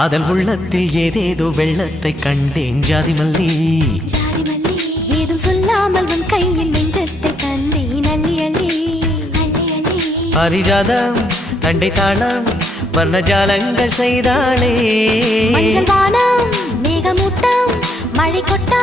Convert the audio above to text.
காதல் உள்ளத்தில் ஏதேதோ வெள்ளத்தை கண்டேன் ஜாதி மல்லி ஜாதி மல்லி ஏதும் சொல்லாமல் உன் கையில் நெஞ்சத்தை தந்தேன் அள்ளி அள்ளி அள்ளி அள்ளி பாரிஜாதம் தண்டை தாளம் வர்ணஜாலங்கள் செய்தாளே மஞ்சள் வானம் மேகமூட்டம் மழை கொட்டாம